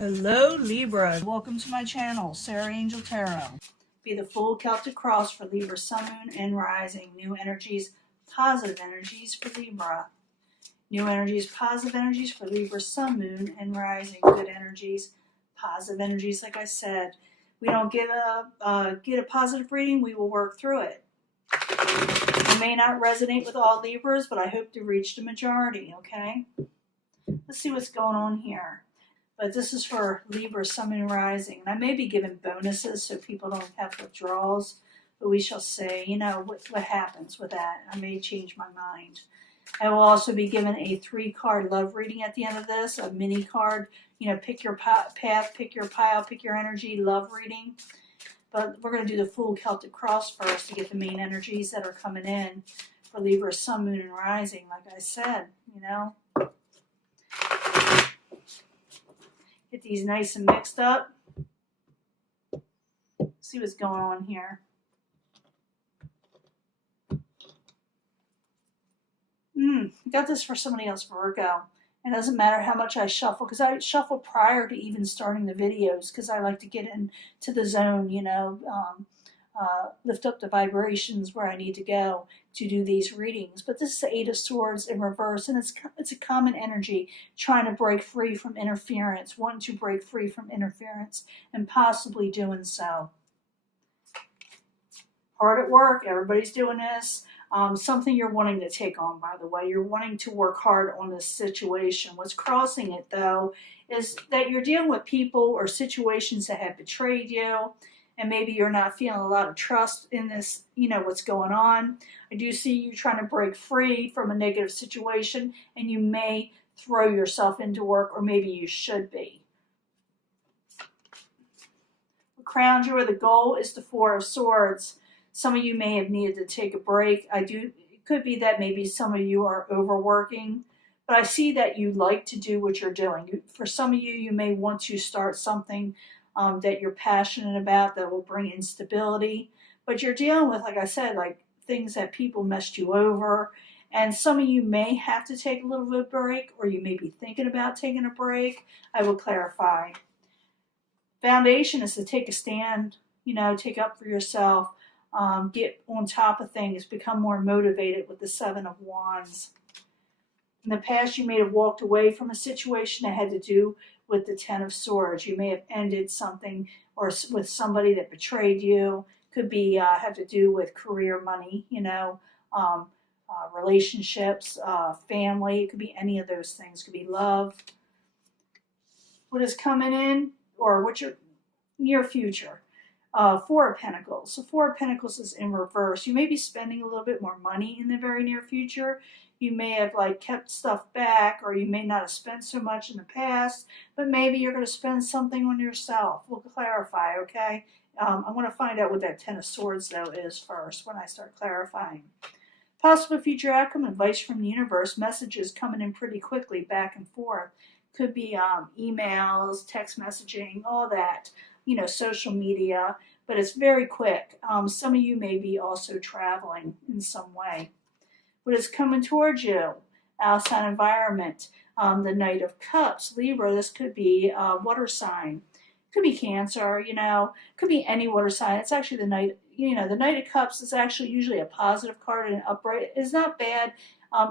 Hello Libra, welcome to my channel, Sarah Angel Tarot. Be the full Celtic cross for Libra, Sun, Moon, and Rising. New energies, positive energies for Libra. New energies, positive energies for Libra, Sun, Moon, and Rising. Good energies, positive energies. Like I said, we don't get a positive reading. We will work through it. It may not resonate with all Libras, but I hope to reach the majority. Okay. Let's see what's going on here. But this is for Libra, Sun, Moon, Rising. And I may be giving bonuses so people don't have withdrawals. But we shall see, you know, what happens with that. I may change my mind. I will also be given a 3-card love reading at the end of this. A mini card. You know, pick your path, pick your pile, pick your energy, love reading. But we're going to do the full Celtic cross first to get the main energies that are coming in for Libra, Sun, Moon, and Rising. Like I said, you know. Get these nice and mixed up. See what's going on here. Got this for somebody else, Virgo. It doesn't matter how much I shuffle, because I shuffle prior to even starting the videos, because I like to get into the zone, you know, lift up the vibrations where I need to go to do these readings. But this is the 8 of Swords in reverse, and it's a common energy, trying to break free from interference, wanting to break free from interference, and possibly doing so. Hard at work, everybody's doing this. Something you're wanting to take on, by the way. You're wanting to work hard on this situation. What's crossing it, though, is that you're dealing with people or situations that have betrayed you, and maybe you're not feeling a lot of trust in this, you know, what's going on. I do see you trying to break free from a negative situation, and you may throw yourself into work, or maybe you should be. What crowns you, or the goal, is the 4 of Swords. Some of you may have needed to take a break. It could be that maybe some of you are overworking, but I see that you like to do what you're doing. For some of you, you may want to start something that you're passionate about that will bring instability, but you're dealing with, like I said, like things that people messed you over, and some of you may have to take a little bit of a break, or you may be thinking about taking a break. I will clarify. Foundation is to take a stand, you know, take up for yourself. Get on top of things, become more motivated with the 7 of Wands. In the past, you may have walked away from a situation that had to do with the 10 of Swords. You may have ended something or with somebody that betrayed you. Could be have to do with career, money, you know, relationships, family. It could be any of those things. It could be love. What is coming in, or what's your near future? 4 of Pentacles. So 4 of Pentacles is in reverse. You may be spending a little bit more money in the very near future. You may have like kept stuff back, or you may not have spent so much in the past, but maybe you're going to spend something on yourself. We'll clarify, okay? I want to find out what that 10 of Swords, though, is first when I start clarifying. Possible future outcome, advice from the universe, messages coming in pretty quickly, back and forth. Could be emails, text messaging, all that. You know, social media, but it's very quick. Some of you may be also traveling in some way. What is coming towards you? Outside environment. The Knight of Cups. Libra, this could be a water sign. Could be Cancer, you know. Could be any water sign. It's actually the Knight, you know, the Knight of Cups is actually usually a positive card, and upright is not bad.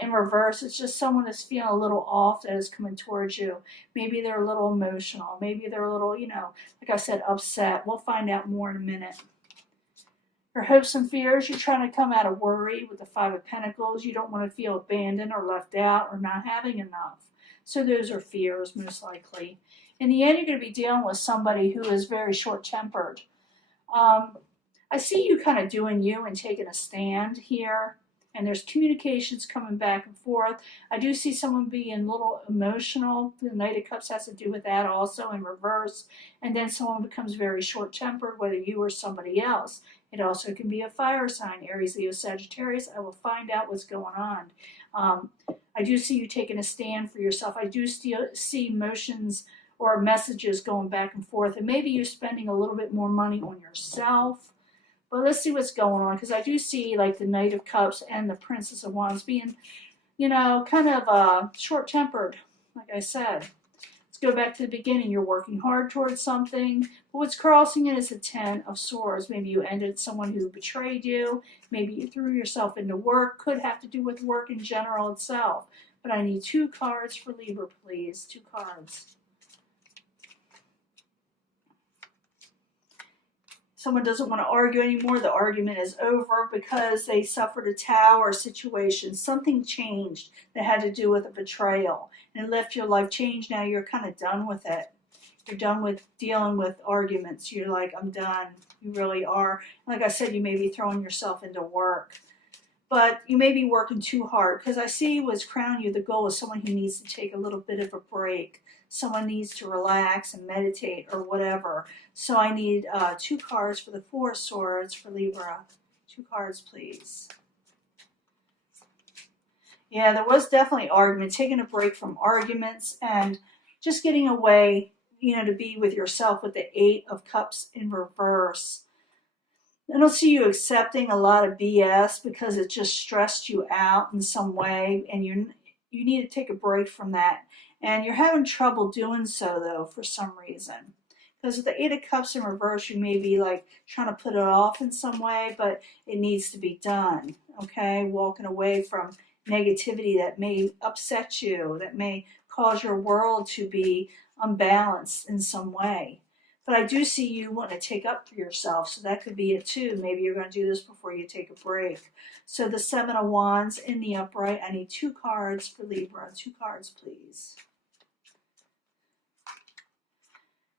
In reverse, it's just someone that's feeling a little off that is coming towards you. Maybe they're a little emotional. Maybe they're a little, you know, like I said, upset. We'll find out more in a minute. Your hopes and fears, you're trying to come out of worry with the 5 of Pentacles. You don't want to feel abandoned or left out or not having enough. So those are fears, most likely. In the end, you're going to be dealing with somebody who is very short-tempered. I see you kind of doing you and taking a stand here. And there's communications coming back and forth. I do see someone being a little emotional. The Knight of Cups has to do with that also in reverse. And then someone becomes very short-tempered, whether you or somebody else. It also can be a fire sign, Aries, Leo, Sagittarius. I will find out what's going on. I do see you taking a stand for yourself. I do still see motions or messages going back and forth. And maybe you're spending a little bit more money on yourself. But let's see what's going on, because I do see like the Knight of Cups and the Princess of Wands being, you know, kind of short-tempered, like I said. go back to the beginning. You're working hard towards something, but what's crossing it is the Ten of Swords. Maybe you ended someone who betrayed you. Maybe you threw yourself into work. Could have to do with work in general itself. But I need 2 cards for Libra, please. 2 cards. Someone doesn't want to argue anymore. The argument is over because they suffered a tower situation. Something changed that had to do with a betrayal. And it left your life changed. Now you're kind of done with it. You're done with dealing with arguments. You're like, I'm done. You really are. Like I said, you may be throwing yourself into work. But you may be working too hard. Because I see what's crowning you. The goal is someone who needs to take a little bit of a break. Someone needs to relax and meditate or whatever. So I need 2 cards for the 4 of Swords for Libra. 2 cards, please. Yeah, there was definitely argument. Taking a break from arguments and just getting away, to be with yourself with the 8 of Cups in reverse. I don't see you accepting a lot of BS because it just stressed you out in some way. And you need to take a break from that. And you're having trouble doing so, though, for some reason. Because with the 8 of Cups in reverse, you may be like trying to put it off in some way, but it needs to be done, okay? Walking away from negativity that may upset you, that may cause your world to be unbalanced in some way. But I do see you wanting to take up for yourself, so that could be it too. Maybe you're going to do this before you take a break. So the 7 of Wands in the upright, I need 2 cards for Libra. 2 cards, please.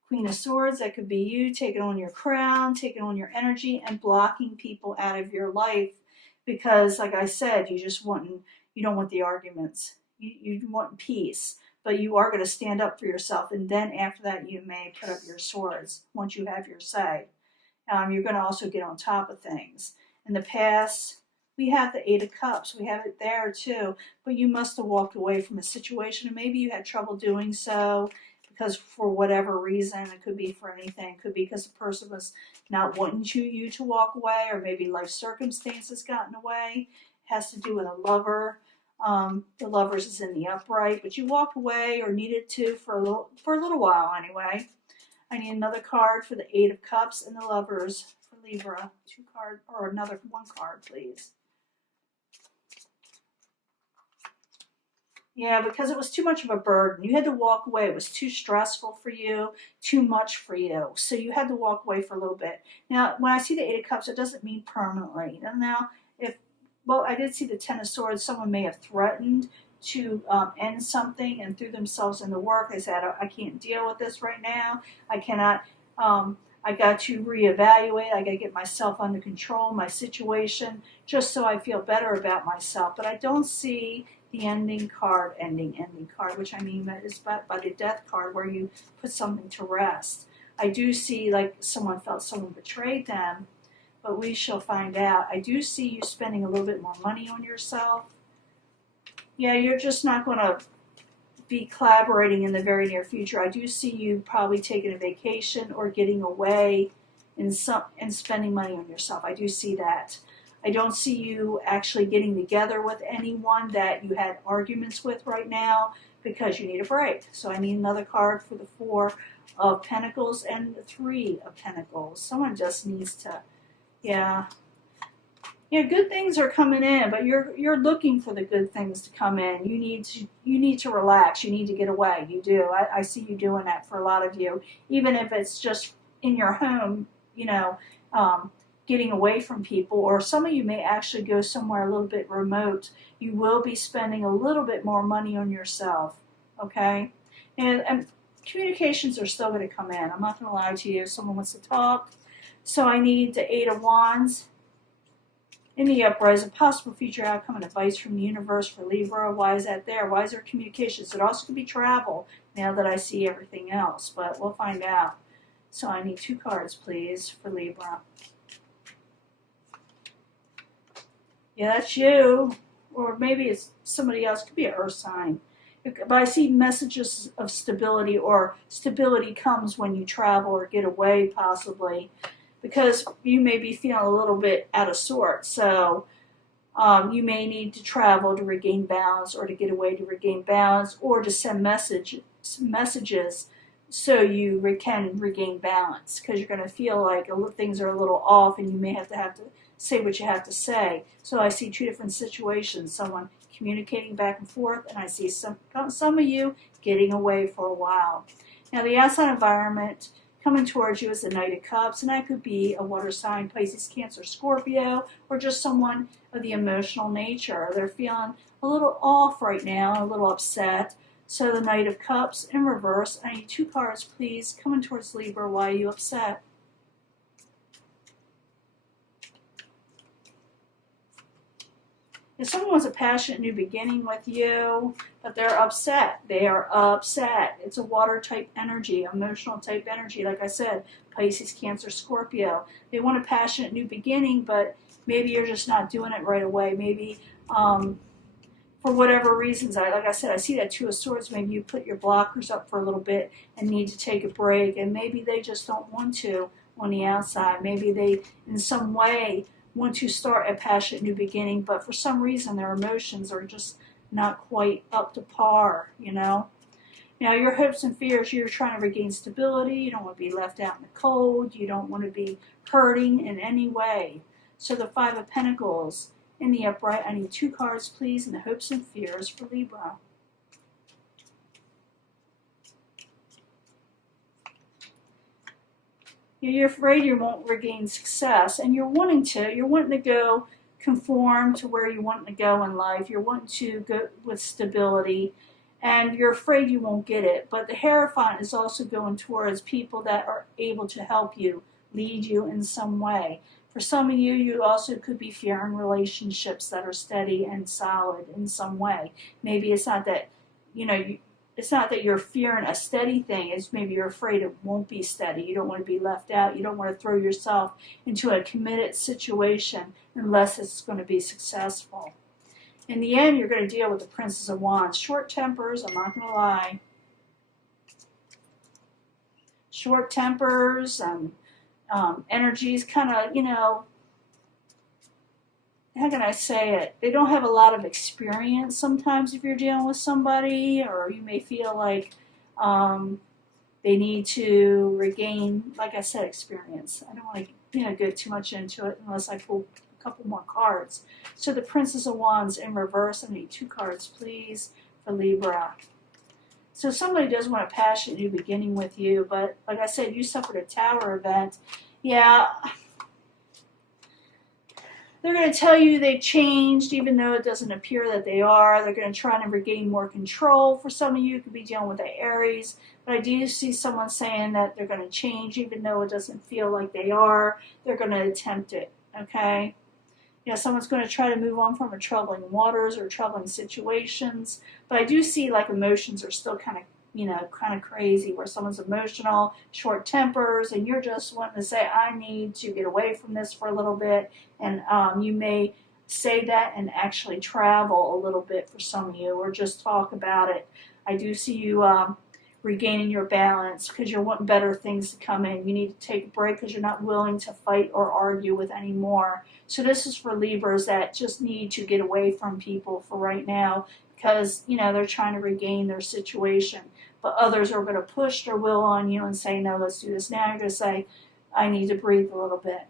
Queen of Swords, that could be you taking on your crown, taking on your energy, and blocking people out of your life because, like I said, you don't want the arguments. You want peace, but you are going to stand up for yourself, and then after that, you may put up your swords once you have your say. You're going to also get on top of things. In the past, we have the 8 of Cups. We have it there too, but you must have walked away from a situation, and maybe you had trouble doing so. Because for whatever reason, it could be for anything. It could be because the person was not wanting you to walk away, or maybe life circumstances got in the way. It has to do with a lover. The Lovers is in the upright, but you walked away or needed to for a little while anyway. I need another card for the 8 of Cups and the Lovers for Libra. 2 cards, or another 1 card, please. Yeah, because it was too much of a burden. You had to walk away. It was too stressful for you, too much for you. So you had to walk away for a little bit. Now, when I see the 8 of Cups, it doesn't mean permanently. And now, I did see the 10 of Swords. Someone may have threatened to end something and threw themselves into work. They said, I can't deal with this right now. I cannot, I got to reevaluate. I got to get myself under control, my situation, just so I feel better about myself. But I don't see the ending card, which I mean that is by the death card where you put something to rest. I do see like someone felt someone betrayed them, but we shall find out. I do see you spending a little bit more money on yourself. Yeah, you're just not going to be collaborating in the very near future. I do see you probably taking a vacation or getting away and spending money on yourself. I do see that. I don't see you actually getting together with anyone that you had arguments with right now because you need a break. So I need another card for the 4 of Pentacles and the 3 of Pentacles. Someone just needs to, yeah, good things are coming in, but you're looking for the good things to come in. You need to relax. You need to get away. You do. I see you doing that for a lot of you, even if it's just in your home. Getting away from people, or some of you may actually go somewhere a little bit remote. You will be spending a little bit more money on yourself, okay? And communications are still going to come in. I'm not going to lie to you. If someone wants to talk. So I need the 8 of Wands in the upright as a possible future outcome and advice from the universe for Libra. Why is that there? Why is there communications? It also could be travel now that I see everything else, but we'll find out. So I need 2 cards, please, for Libra. Yeah, that's you. Or maybe it's somebody else. It could be an earth sign. But I see messages of stability, or stability comes when you travel or get away possibly, because you may be feeling a little bit out of sorts. So You may need to travel to regain balance, or to get away to regain balance, or to send messages so you can regain balance, because you're going to feel like things are a little off and you may have to say what you have to say. So I see two different situations, someone communicating back and forth, and I see some of you getting away for a while. Now the outside environment coming towards you is the Knight of Cups, and that could be a water sign, Pisces, Cancer, Scorpio, or just someone of the emotional nature. They're feeling a little off right now, a little upset. So the Knight of Cups in reverse. I need 2 cards, please, coming towards Libra. Why are you upset? If someone wants a passionate new beginning with you, but they're upset, they are upset. It's a water type energy, emotional type energy. Like I said, Pisces, Cancer, Scorpio. They want a passionate new beginning, but maybe you're just not doing it right away. Maybe for whatever reasons, like I said, I see that 2 of Swords. Maybe you put your blockers up for a little bit and need to take a break, and maybe they just don't want to on the outside. Maybe they, in some way, want to start a passionate new beginning, but for some reason their emotions are just not quite up to par, you know. Now your hopes and fears, you're trying to regain stability. You don't want to be left out in the cold. You don't want to be hurting in any way. So the 5 of Pentacles in the upright. I need 2 cards, please, in the hopes and fears for Libra. You're afraid you won't regain success, and you're wanting to go conform to where you want to go in life. You're wanting to go with stability, and you're afraid you won't get it. But the Hierophant is also going towards people that are able to help you, lead you in some way. For some of you, you also could be fearing relationships that are steady and solid in some way. Maybe it's not that, it's not that you're fearing a steady thing. It's maybe you're afraid it won't be steady. You don't want to be left out. You don't want to throw yourself into a committed situation unless it's going to be successful. In the end, you're going to deal with the Princess of Wands. Short tempers, I'm not going to lie. Short tempers and energies kind of, how can I say it? They don't have a lot of experience sometimes if you're dealing with somebody, or you may feel like they need to regain, like I said, experience. I don't want to get too much into it unless I pull a couple more cards. So the Princess of Wands in reverse. I need 2 cards, please, for Libra. So somebody does want a passionate new beginning with you, but like I said, you suffered a tower event. Yeah, they're going to tell you they've changed, even though it doesn't appear that they are. They're going to try to regain more control. For some of you, it could be dealing with the Aries, but I do see someone saying that they're going to change, even though it doesn't feel like they are. They're going to attempt it, okay? Someone's going to try to move on from a troubling waters or troubling situations. But I do see like emotions are still kind of crazy, where someone's emotional, short tempers, and you're just wanting to say, I need to get away from this for a little bit. And you may say that and actually travel a little bit for some of you, or just talk about it. I do see you regaining your balance because you're wanting better things to come in. You need to take a break because you're not willing to fight or argue with anymore. So this is for Libras that just need to get away from people for right now because, they're trying to regain their situation. But others are going to push their will on you and say, no, let's do this now. You're going to say, I need to breathe a little bit.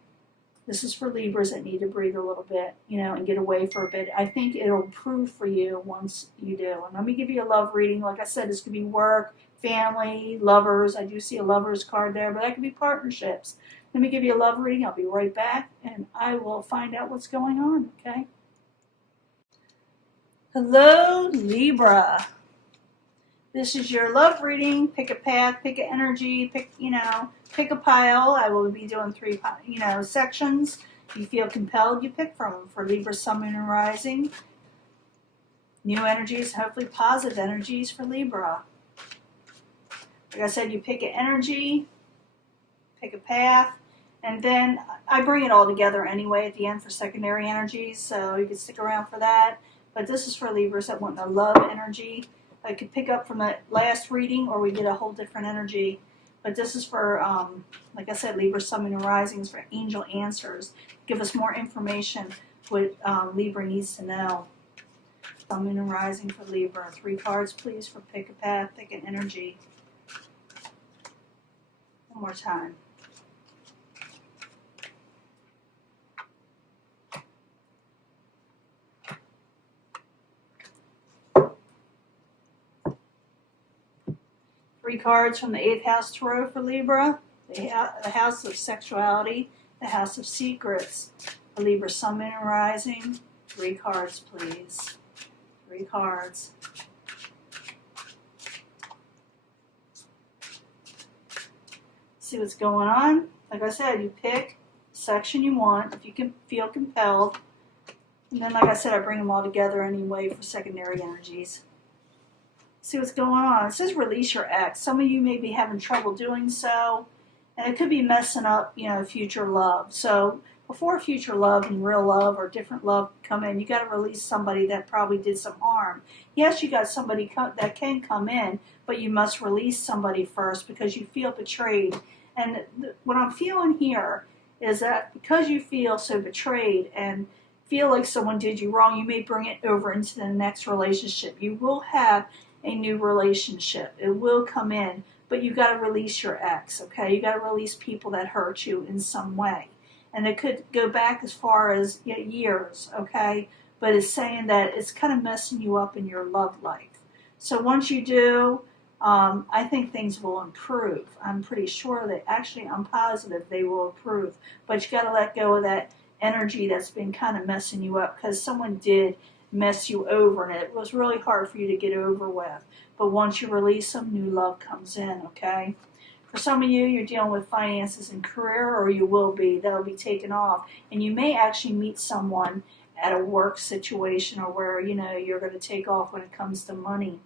This is for Libras that need to breathe a little bit, and get away for a bit. I think it'll improve for you once you do. And let me give you a love reading. Like I said, this could be work, family, lovers. I do see a lovers card there, but that could be partnerships. Let me give you a love reading. I'll be right back, and I will find out what's going on, okay? Hello, Libra. This is your love reading. Pick a path, pick an energy, pick a pile. I will be doing 3, sections. If you feel compelled, you pick from them. For Libra, Sun, Moon, and Rising. New energies, hopefully positive energies for Libra. Like I said, you pick an energy, pick a path, and then I bring it all together anyway at the end for secondary energies, so you can stick around for that. But this is for Libras that want a love energy. I could pick up from the last reading, or we get a whole different energy. But this is for, like I said, Libra, Sun, Moon, and Rising is for angel answers. Give us more information what Libra needs to know. Sun, Moon, and Rising for Libra. 3 cards, please, for Pick a Path, Pick an Energy. One more time. Three cards from the 8th House Tarot for Libra. The House of Sexuality, the House of Secrets. For Libra, Sun, Moon, and Rising. 3 cards, please. 3 cards. See what's going on? Like I said, you pick the section you want if you can feel compelled. And then, like I said, I bring them all together anyway for secondary energies. See what's going on. It says release your ex. Some of you may be having trouble doing so, and it could be messing up, future love. So before future love and real love or different love come in, you got to release somebody that probably did some harm. Yes, you got somebody that can come in, but you must release somebody first because you feel betrayed. And what I'm feeling here is that because you feel so betrayed and feel like someone did you wrong, you may bring it over into the next relationship. You will have a new relationship. It will come in, but you got to release your ex, okay? You got to release people that hurt you in some way. And it could go back as far as years, okay? But it's saying that it's kind of messing you up in your love life. So once you do, I think things will improve. I'm pretty sure that, actually, I'm positive they will improve. But you got to let go of that energy that's been kind of messing you up because someone did mess you over, and it was really hard for you to get over with. But once you release them, new love comes in, okay? For some of you, you're dealing with finances and career, or you will be. That'll be taken off. And you may actually meet someone at a work situation or where, you're going to take off when it comes to money.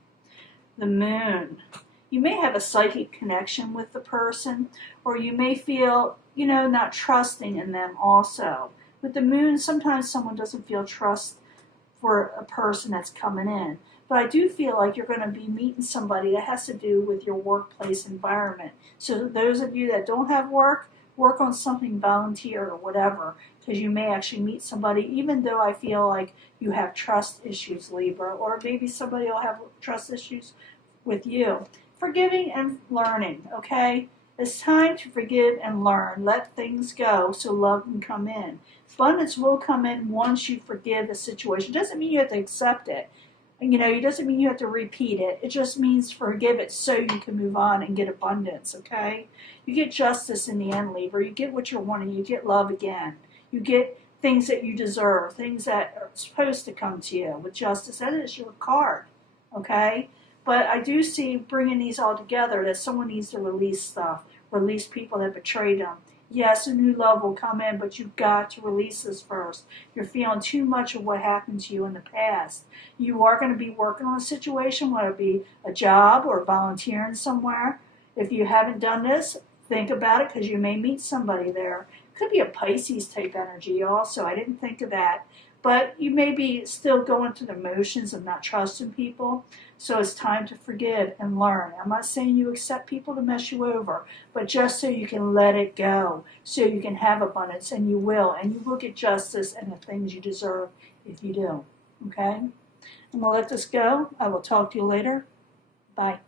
The Moon. You may have a psychic connection with the person, or you may feel, not trusting in them also. With the Moon, sometimes someone doesn't feel trust for a person that's coming in. But I do feel like you're going to be meeting somebody that has to do with your workplace environment. So those of you that don't have work on something, volunteer or whatever, because you may actually meet somebody, even though I feel like you have trust issues, Libra, or maybe somebody will have trust issues with you. Forgiving and learning, okay? It's time to forgive and learn. Let things go so love can come in. Abundance will come in once you forgive the situation. It doesn't mean you have to accept it. It doesn't mean you have to repeat it. It just means forgive it so you can move on and get abundance, okay? You get justice in the end, Libra. You get what you're wanting. You get love again. You get things that you deserve, things that are supposed to come to you with justice. That is your card, okay? But I do see bringing these all together that someone needs to release stuff, release people that betrayed them. Yes, a new love will come in, but you've got to release this first. You're feeling too much of what happened to you in the past. You are going to be working on a situation, whether it be a job or volunteering somewhere. If you haven't done this, think about it because you may meet somebody there. Could be a Pisces type energy also. I didn't think of that. But you may be still going through the motions of not trusting people. So it's time to forgive and learn. I'm not saying you accept people to mess you over, but just so you can let it go, so you can have abundance, and you will. And you will get justice and the things you deserve if you do. Okay? I'm going to let this go. I will talk to you later. Bye.